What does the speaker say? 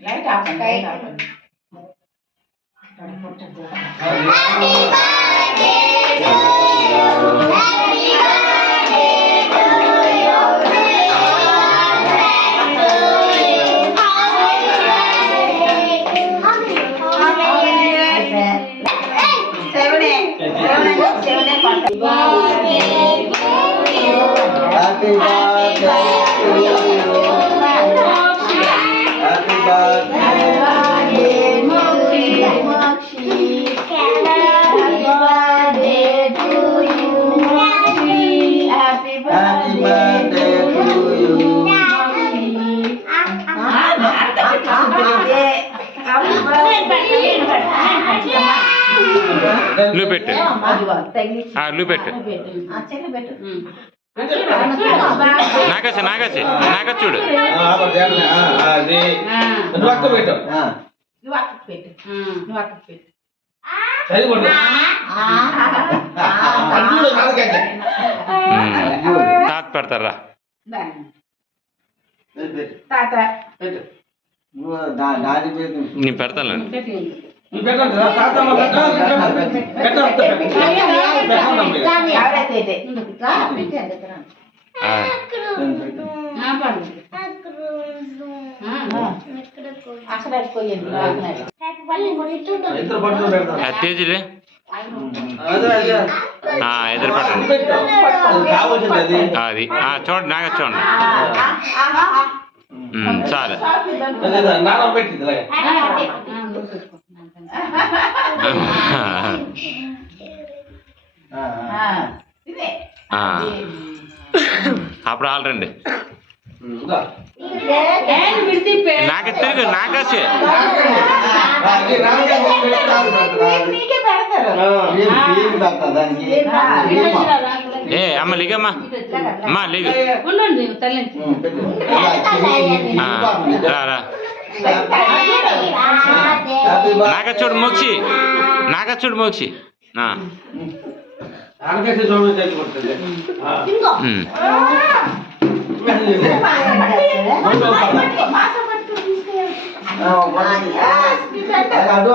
Light ఆపండి light ఆపండి Happy birthday to you. Happy birthday, Mokshi. Happy birthday to you. లూపెట్టు లూపెట్టు నాగచ్చు నాగచ్చు నాగచ్చు చూడు తాత పెడతారా నేను పెడతాను తేజీలే ఎదురు పట్టండి అది చూడండి నాగ చూడండి చాలు అప్పుడు ఆల్రండి నాకు తిరుగు నాగేసి ఏ అమ్మ లిగమ్మా అమ్మా లిగు రా నాగచ్చోడు మోక్షి నాగచ్చోడు మోక్షి Aduh,